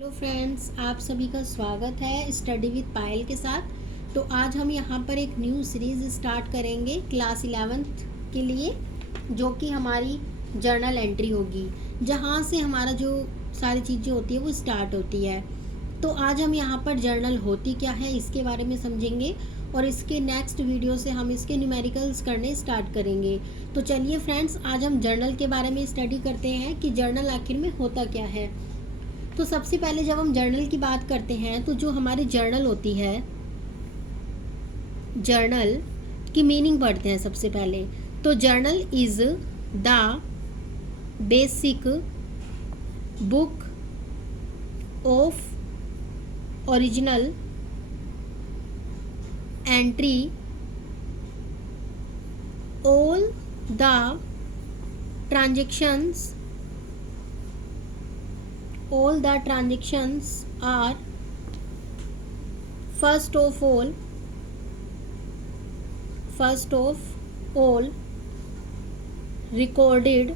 Hello friends, आप सभी का स्वागत है स्टडी विद पायल के साथ। तो आज हम यहाँ पर एक न्यू सीरीज़ स्टार्ट करेंगे क्लास 11th के लिए, जो कि हमारी जर्नल एंट्री होगी, जहाँ से हमारा जो सारी चीज़ें होती है वो स्टार्ट होती है। तो आज हम यहाँ पर जर्नल होती क्या है इसके बारे में समझेंगे और इसके नेक्स्ट वीडियो से हम इसके न्यूमेरिकल्स करने स्टार्ट करेंगे। तो चलिए फ्रेंड्स, आज हम जर्नल के बारे में स्टडी करते हैं कि जर्नल आखिर में होता क्या है। तो सबसे पहले जब हम जर्नल की बात करते हैं तो जो हमारी जर्नल होती है, जर्नल की मीनिंग पढ़ते हैं सबसे पहले। तो journal is the basic book of original entry all the transactions all the transactions are first of all recorded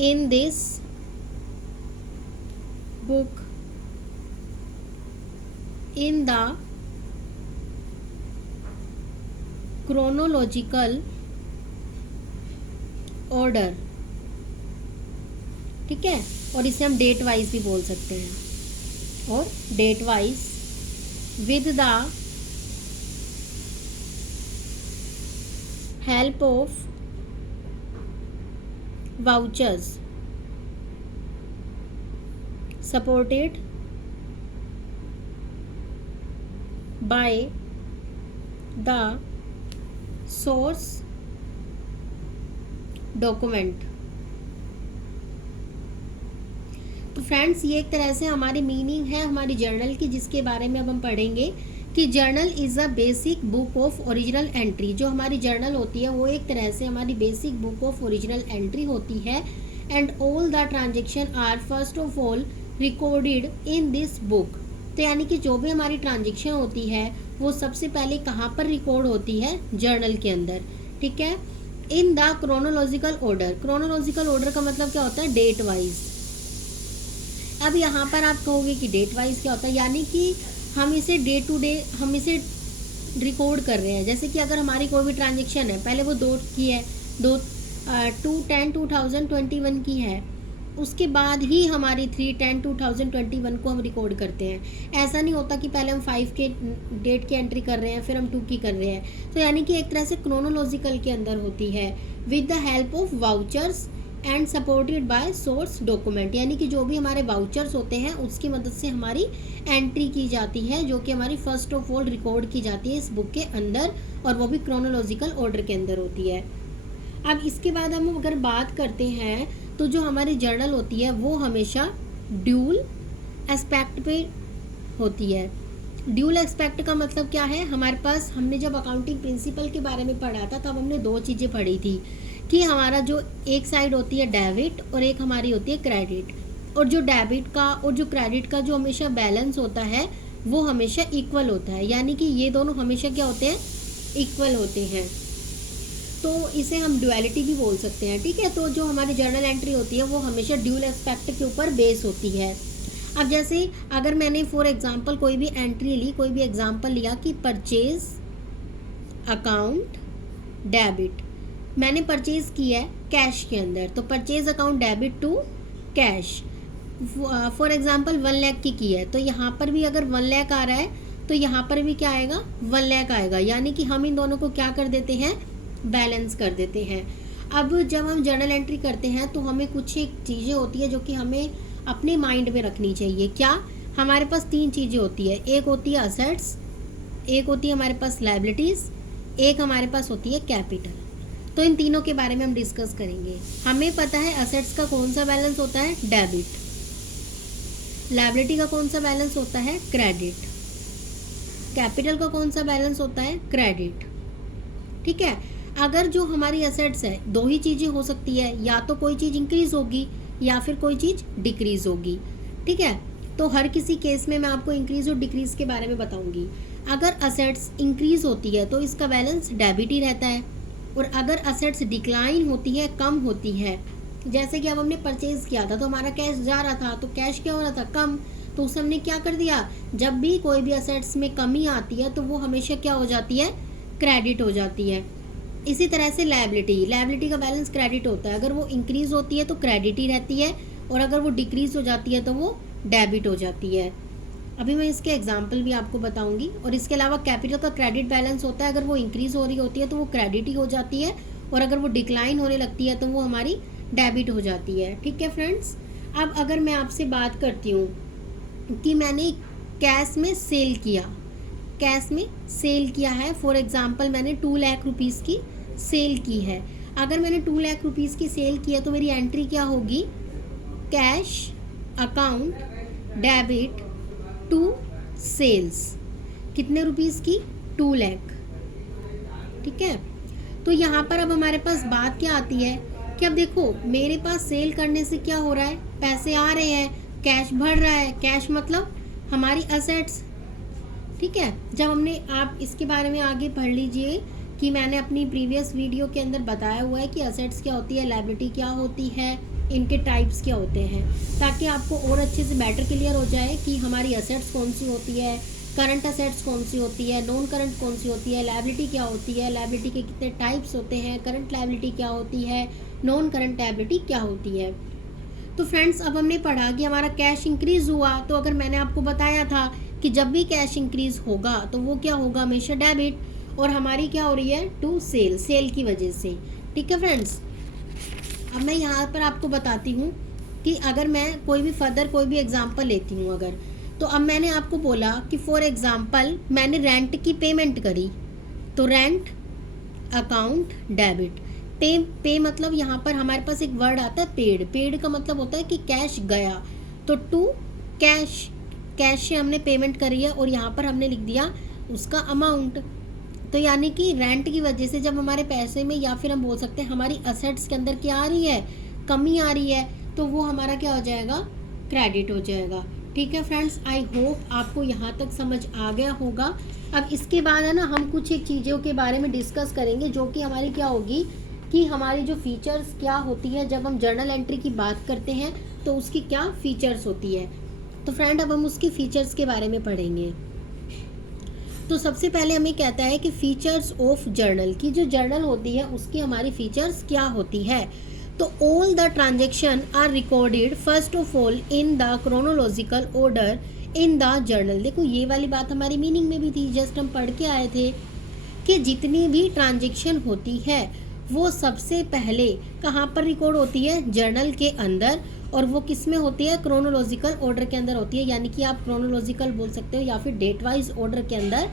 in this book in the chronological order। ठीक है, और इसे हम डेट वाइज भी बोल सकते हैं। और date wise with the help of vouchers supported by the source document. तो फ्रेंड्स, ये एक तरह से हमारी मीनिंग है हमारी जर्नल की, जिसके बारे में अब हम पढ़ेंगे कि journal is a basic book of original entry. जो हमारी जर्नल होती है वो एक तरह से हमारी basic book of original entry होती है। And all the transaction are first of all recorded in this book. तो यानी कि जो भी हमारी ट्रांजेक्शन होती है वो सबसे पहले कहाँ पर रिकॉर्ड होती है? जर्नल के अंदर। ठीक है, in the chronological order. Chronological order का मतलब क्या होता है? Date wise. अब यहाँ पर आप कहोगे कि डेट वाइज क्या होता है, यानी कि हम इसे डे टू डे हम इसे रिकॉर्ड कर रहे हैं। जैसे कि अगर हमारी कोई भी ट्रांजेक्शन है, पहले वो 2 की है, 2/10/2021 की है, उसके बाद ही हमारी 3/10/2021 को हम रिकॉर्ड करते हैं। ऐसा नहीं होता कि पहले हम 5 के डेट की एंट्री कर रहे हैं फिर हम 2 की कर रहे हैं। तो यानी कि एक तरह से क्रोनोलॉजिकल के अंदर होती है with the help of vouchers and supported by source document. यानी कि जो भी हमारे वाउचर्स होते हैं उसकी मदद से हमारी एंट्री की जाती है, जो कि हमारी फर्स्ट ऑफ ऑल रिकॉर्ड की जाती है इस बुक के अंदर, और वो भी क्रोनोलॉजिकल ऑर्डर के अंदर होती है। अब इसके बाद हम अगर बात करते हैं तो जो हमारी जर्नल होती है वो हमेशा ड्यूल एस्पेक्ट पे होती है। ड्यूल एस्पेक्ट का मतलब क्या है? हमारे पास, हमने जब अकाउंटिंग प्रिंसिपल के बारे में पढ़ा था तब हमने 2 चीज़ें पढ़ी थी कि हमारा जो एक साइड होती है डेबिट और एक हमारी होती है क्रेडिट। और जो डेबिट का और जो क्रेडिट का जो हमेशा बैलेंस होता है वो हमेशा इक्वल होता है, यानी कि ये दोनों हमेशा क्या होते हैं? इक्वल होते हैं। तो इसे हम ड्युअलिटी भी बोल सकते हैं। ठीक है, तो जो हमारी जर्नल एंट्री होती है वो हमेशा ड्यूल एस्पेक्ट के ऊपर बेस होती है। अब जैसे अगर मैंने फॉर एग्जांपल कोई भी एंट्री ली, कोई भी एग्जांपल लिया कि परचेज अकाउंट डेबिट, मैंने परचेज किया है कैश के अंदर, तो purchase account debit to cash. For example 1 lakh की है, तो यहाँ पर भी अगर 1 लाख आ रहा है तो यहाँ पर भी क्या आएगा? 1 लाख आएगा। यानी कि हम इन दोनों को क्या कर देते हैं? बैलेंस कर देते हैं। अब जब हम जर्नल एंट्री करते हैं तो हमें कुछ एक चीज़ें होती है जो कि हमें अपने माइंड में रखनी चाहिए। क्या? हमारे पास 3 चीज़ें होती है। एक होती है असेट्स, एक होती है हमारे पास लायबिलिटीज़, एक हमारे पास होती है कैपिटल। तो इन तीनों के बारे में हम डिस्कस करेंगे। हमें पता है असेट्स का कौन सा बैलेंस होता है? डेबिट। लायबिलिटी का कौन सा बैलेंस होता है? क्रेडिट। कैपिटल का कौन सा बैलेंस होता है? क्रेडिट। ठीक है, अगर जो हमारी असेट्स है, 2 ही चीज़ें हो सकती है, या तो कोई चीज़ इंक्रीज होगी या फिर कोई चीज़ डिक्रीज होगी। ठीक है, तो हर किसी केस में मैं आपको इंक्रीज और डिक्रीज के बारे में बताऊंगी। अगर असेट्स इंक्रीज होती है तो इसका बैलेंस डेबिट ही रहता है, और अगर असेट्स डिक्लाइन होती है, कम होती है, जैसे कि अब हमने परचेज किया था तो हमारा कैश जा रहा था, तो कैश क्या हो रहा था, कम। तो उस हमने क्या कर दिया, जब भी कोई भी असेट्स में कमी आती है तो वो हमेशा क्या हो जाती है, क्रेडिट हो जाती है। इसी तरह से लायबिलिटी का बैलेंस क्रेडिट होता है, अगर वो इंक्रीज होती है तो क्रेडिट ही रहती है, और अगर वो डिक्रीज हो जाती है तो वो डेबिट हो जाती है। अभी मैं इसके एग्जाम्पल भी आपको बताऊंगी। और इसके अलावा कैपिटल का क्रेडिट बैलेंस होता है, अगर वो इंक्रीज हो रही होती है तो वो क्रेडिट ही हो जाती है, और अगर वो डिक्लाइन होने लगती है तो वो हमारी डेबिट हो जाती है। ठीक है फ्रेंड्स। अब अगर मैं आपसे बात करती हूँ कि मैंने कैश में सेल किया है, फॉर एग्जांपल मैंने 2 लाख रुपीस की सेल की है। अगर मैंने 2 लाख रुपीस की सेल की है तो मेरी एंट्री क्या होगी, cash account debit to sales. कितने रुपीस की, 2 लाख। ठीक है। तो यहाँ पर अब हमारे पास बात क्या आती है कि अब देखो मेरे पास सेल करने से क्या हो रहा है, पैसे आ रहे हैं, कैश बढ़ रहा है। कैश मतलब हमारी असेट्स। ठीक है। जब हमने, आप इसके बारे में आगे पढ़ लीजिए कि मैंने अपनी प्रीवियस वीडियो के अंदर बताया हुआ है कि असेट्स क्या होती है, लायबिलिटी क्या होती है, इनके टाइप्स क्या होते हैं, ताकि आपको और अच्छे से बेटर क्लियर हो जाए कि हमारी असेट्स कौन सी होती है, करंट असेट्स कौन सी होती है, नॉन करंट कौन सी होती है, लायबिलिटी क्या होती है, लायबिलिटी के कितने टाइप्स होते हैं, करंट लायबिलिटी क्या होती है, नॉन करंट लायबिलिटी क्या होती है। तो फ्रेंड्स अब हमने पढ़ा कि हमारा कैश इंक्रीज हुआ, तो अगर मैंने आपको बताया था कि जब भी कैश इंक्रीज होगा तो वो क्या होगा, हमेशा डेबिट, और हमारी क्या हो रही है, टू सेल की वजह से। ठीक है फ्रेंड्स। अब मैं यहाँ पर आपको बताती हूँ कि अगर मैं कोई भी एग्जांपल लेती हूँ अगर, तो अब मैंने आपको बोला कि फॉर एग्जांपल मैंने रेंट की पेमेंट करी, तो रेंट अकाउंट डेबिट। पे मतलब यहाँ पर हमारे पास एक वर्ड आता है पेड का मतलब होता है कि कैश गया, तो टू कैश से हमने पेमेंट करी है और यहाँ पर हमने लिख दिया उसका अमाउंट। तो यानी कि रेंट की वजह से जब हमारे पैसे में, या फिर हम बोल सकते हैं हमारी असेट्स के अंदर क्या आ रही है, कमी आ रही है, तो वो हमारा क्या हो जाएगा, क्रेडिट हो जाएगा। ठीक है फ्रेंड्स, आई होप आपको यहाँ तक समझ आ गया होगा। अब इसके बाद है ना, हम कुछ एक चीज़ों के बारे में डिस्कस करेंगे जो कि हमारी क्या होगी, कि हमारी जो फीचर्स क्या होती है जब हम जर्नल एंट्री की बात करते हैं तो उसकी क्या फीचर्स होती है। तो फ्रेंड अब हम उसकी फीचर्स के बारे में पढ़ेंगे। तो सबसे पहले हमें कहता है कि फीचर्स ऑफ जर्नल, की जो जर्नल होती है उसकी हमारी फीचर्स क्या होती है। तो all the transaction are recorded first of all in the chronological order in the journal. देखो ये वाली बात हमारी मीनिंग में भी थी, जस्ट हम पढ़ के आए थे कि जितनी भी ट्रांजेक्शन होती है वो सबसे पहले कहाँ पर रिकॉर्ड होती है, जर्नल के अंदर, और वो किस में होती है, क्रोनोलॉजिकल ऑर्डर के अंदर होती है। यानी कि आप क्रोनोलॉजिकल बोल सकते हो या फिर डेट वाइज ऑर्डर के अंदर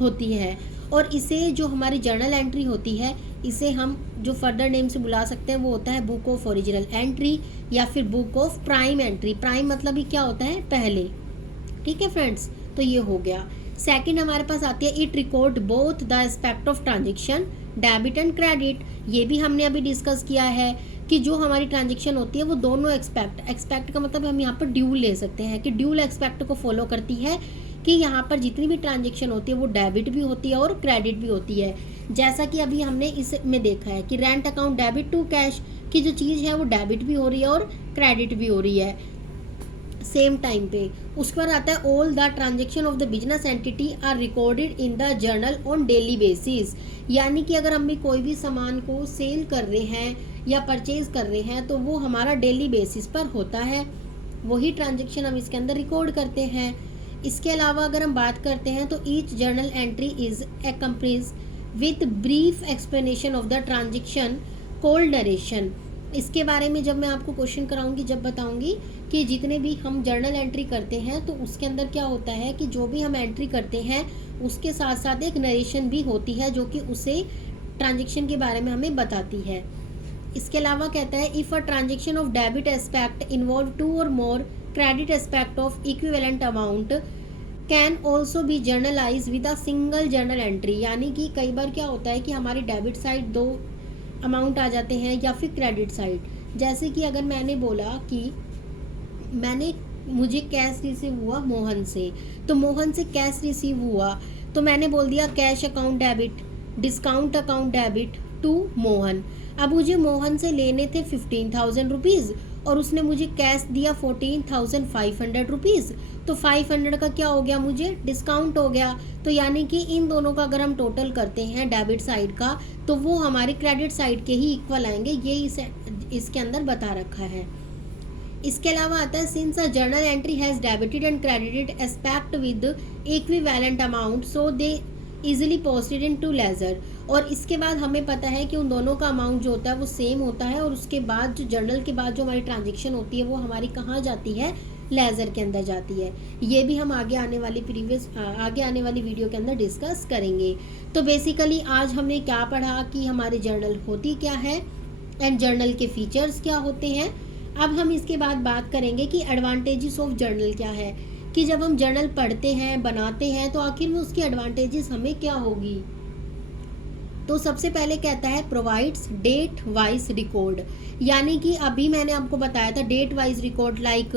होती है। और इसे जो हमारी जर्नल एंट्री होती है, इसे हम जो फर्दर नेम से बुला सकते हैं वो होता है बुक ऑफ ओरिजिनल एंट्री या फिर book of prime entry. Prime मतलब ही क्या होता है, पहले। ठीक है फ्रेंड्स, तो ये हो गया। सेकंड हमारे पास आती है it record both the aspect of transaction debit and credit. ये भी हमने अभी डिस्कस किया है कि जो हमारी ट्रांजेक्शन होती है वो दोनों एक्सपेक्ट का मतलब हम यहाँ पर ड्यूल ले सकते हैं कि ड्यूल एक्सपेक्ट को फॉलो करती है, कि यहाँ पर जितनी भी ट्रांजेक्शन होती है वो डेबिट भी होती है और क्रेडिट भी होती है। जैसा कि अभी हमने इसमें देखा है कि rent account debit to cash की जो चीज़ है वो डेबिट भी हो रही है और क्रेडिट भी हो रही है सेम टाइम पे। उसके बाद आता है all the transaction of the business entity are recorded in the journal on daily basis. यानी कि अगर हम भी कोई भी सामान को सेल कर रहे हैं या परचेज कर रहे हैं तो वो हमारा डेली बेसिस पर होता है, वही ट्रांजेक्शन हम इसके अंदर रिकॉर्ड करते हैं। इसके अलावा अगर हम बात करते हैं तो each journal entry is accompanies with brief explanation of the transaction called narration. इसके बारे में जब मैं आपको क्वेश्चन कराऊंगी, जब बताऊंगी कि जितने भी हम जर्नल एंट्री करते हैं तो उसके अंदर क्या होता है कि जो भी हम एंट्री करते हैं उसके साथ साथ एक नरेशन भी होती है जो कि उसे ट्रांजेक्शन के बारे में हमें बताती है। इसके अलावा कहता है if a transaction of debit aspect involve 2 और more credit aspect of equivalent amount can also be journalize with a single journal entry. यानी कि कई बार क्या होता है कि हमारी डेबिट साइड 2 अमाउंट आ जाते हैं या फिर क्रेडिट साइड। जैसे कि अगर मैंने बोला कि मुझे कैश रिसीव हुआ मोहन से, तो मोहन से कैश रिसीव हुआ तो मैंने बोल दिया cash account debit, discount account debit, to Mohan. अब मुझे मोहन से लेने थे 15,000 रुपीज़ और उसने मुझे कैश दिया 14,500 रुपीज़। तो 500 का क्या हो गया, मुझे डिस्काउंट हो गया। तो यानी कि इन दोनों का अगर हम टोटल करते हैं डेबिट साइड का, तो वो हमारे क्रेडिट साइड के ही इक्वल आएंगे। ये इसके अंदर बता रखा है। इसके अलावा आता है since a journal entry has debited and credited aspect with equivalent amount so they easily posted in to ledger. और इसके बाद हमें पता है कि उन दोनों का अमाउंट जो होता है वो सेम होता है, और उसके बाद जो जर्नल के बाद जो हमारी ट्रांजेक्शन होती है वो हमारी कहाँ जाती है, लेज़र के अंदर जाती है। ये भी हम आगे आने वाली वीडियो के अंदर डिस्कस करेंगे। तो बेसिकली आज हमने क्या पढ़ा कि हमारी जर्नल होती क्या है एंड जर्नल के फीचर्स क्या होते हैं। अब हम इसके बाद बात करेंगे कि एडवांटेजेस ऑफ जर्नल क्या है, कि जब हम जर्नल पढ़ते हैं बनाते हैं तो आखिर में उसकी एडवांटेजेस हमें क्या होगी। तो सबसे पहले कहता है प्रोवाइड्स डेट वाइज रिकॉर्ड, यानी कि अभी मैंने आपको बताया था डेट वाइज रिकॉर्ड। लाइक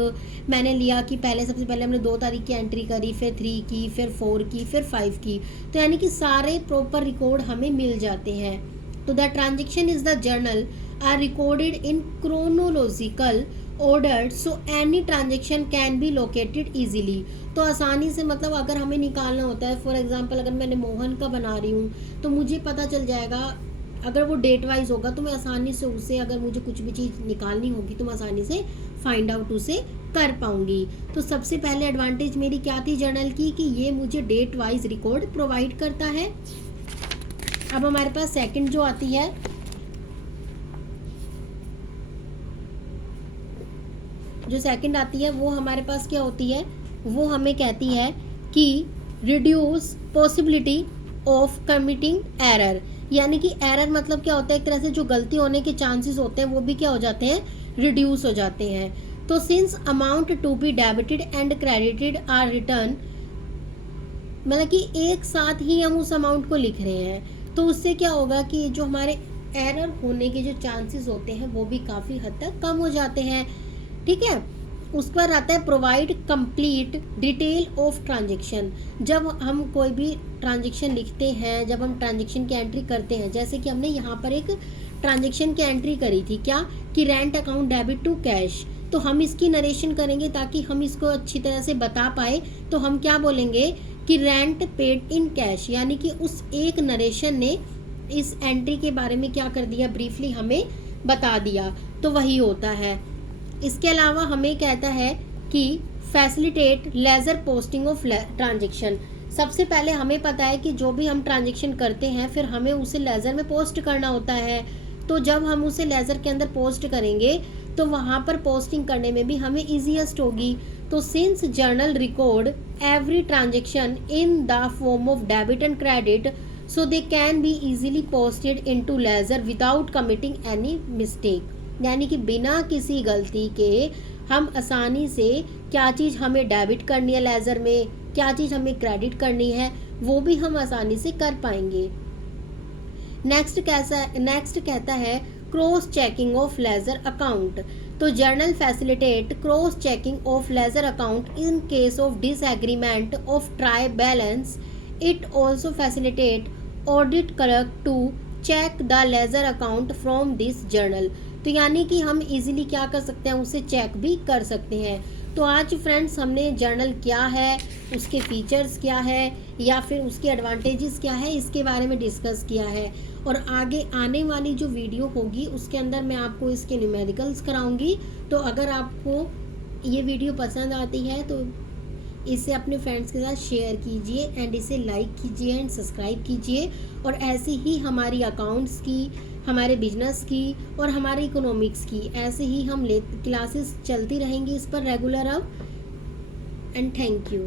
मैंने लिया कि सबसे पहले हमने 2 तारीख की एंट्री करी, फिर 3 की, फिर 4 की, फिर 5 की। तो यानी कि सारे प्रॉपर रिकॉर्ड हमें मिल जाते हैं। तो the transaction is the journal are recorded in chronological order so any transaction can be located easily. तो आसानी से मतलब अगर हमें निकालना होता है, फॉर एग्जांपल अगर मैंने मोहन का बना रही हूँ तो मुझे पता चल जाएगा, अगर वो डेट वाइज होगा तो मैं आसानी से उसे, अगर मुझे कुछ भी चीज़ निकालनी होगी तो मैं आसानी से फाइंड आउट उसे कर पाऊंगी। तो सबसे पहले एडवांटेज मेरी क्या थी जर्नल की, कि ये मुझे डेट वाइज रिकॉर्ड प्रोवाइड करता है। अब हमारे पास सेकंड जो आती है, जो सेकंड आती है वो हमारे पास क्या होती है, वो हमें कहती है कि reduce possibility of committing error. यानी कि एरर मतलब क्या होता है, एक तरह से जो गलती होने के चांसेस होते हैं वो भी क्या हो जाते हैं, रिड्यूस हो जाते हैं। तो since amount to be debited and credited are written, मतलब कि एक साथ ही हम उस अमाउंट को लिख रहे हैं, तो उससे क्या होगा कि जो हमारे एरर होने के जो चांसेस होते हैं वो भी काफ़ी हद तक कम हो जाते हैं। ठीक है। उस पर आता है provide complete detail of transaction. जब हम कोई भी ट्रांजेक्शन लिखते हैं, जब हम ट्रांजेक्शन की एंट्री करते हैं, जैसे कि हमने यहाँ पर एक ट्रांजेक्शन की एंट्री करी थी, क्या कि rent account debit to cash, तो हम इसकी नरेशन करेंगे ताकि हम इसको अच्छी तरह से बता पाए। तो हम क्या बोलेंगे कि रेंट पेड इन कैश, यानी कि उस एक नरेशन ने इस एंट्री के बारे में क्या कर दिया, ब्रीफली हमें बता दिया। तो वही होता है। इसके अलावा हमें कहता है कि facilitate ledger posting of transaction. सबसे पहले हमें पता है कि जो भी हम ट्रांजेक्शन करते हैं फिर हमें उसे लेज़र में पोस्ट करना होता है। तो जब हम उसे लेज़र के अंदर पोस्ट करेंगे तो वहाँ पर पोस्टिंग करने में भी हमें ईजीएस्ट होगी। तो since journal record every transaction in the form of debit and credit so they can be easily posted into ledger without committing any mistake. यानी कि बिना किसी गलती के हम आसानी से क्या चीज़ हमें डेबिट करनी है लेज़र में, क्या चीज़ हमें क्रेडिट करनी है, वो भी हम आसानी से कर पाएंगे। नेक्स्ट कहता है cross checking of ledger account. तो journal facilitate cross checking of ledger account in case of disagreement of trial balance. It also facilitate audit clerk to check the ledger account from this journal. तो यानी कि हम easily क्या कर सकते हैं, उसे चेक भी कर सकते हैं। तो आज फ्रेंड्स हमने जर्नल क्या है, उसके फीचर्स क्या है, या फिर उसके एडवांटेजेस क्या है, इसके बारे में डिस्कस किया है। और आगे आने वाली जो वीडियो होगी उसके अंदर मैं आपको इसके न्यूमेरिकल्स कराऊंगी। तो अगर आपको ये वीडियो पसंद आती है तो इसे अपने फ्रेंड्स के साथ शेयर कीजिए एंड इसे लाइक कीजिए एंड सब्सक्राइब कीजिए। और ऐसे ही हमारी अकाउंट्स की, हमारे बिजनेस की और हमारे इकोनॉमिक्स की ऐसे ही हम क्लासेस चलती रहेंगी इस पर रेगुलर अब। And thank you.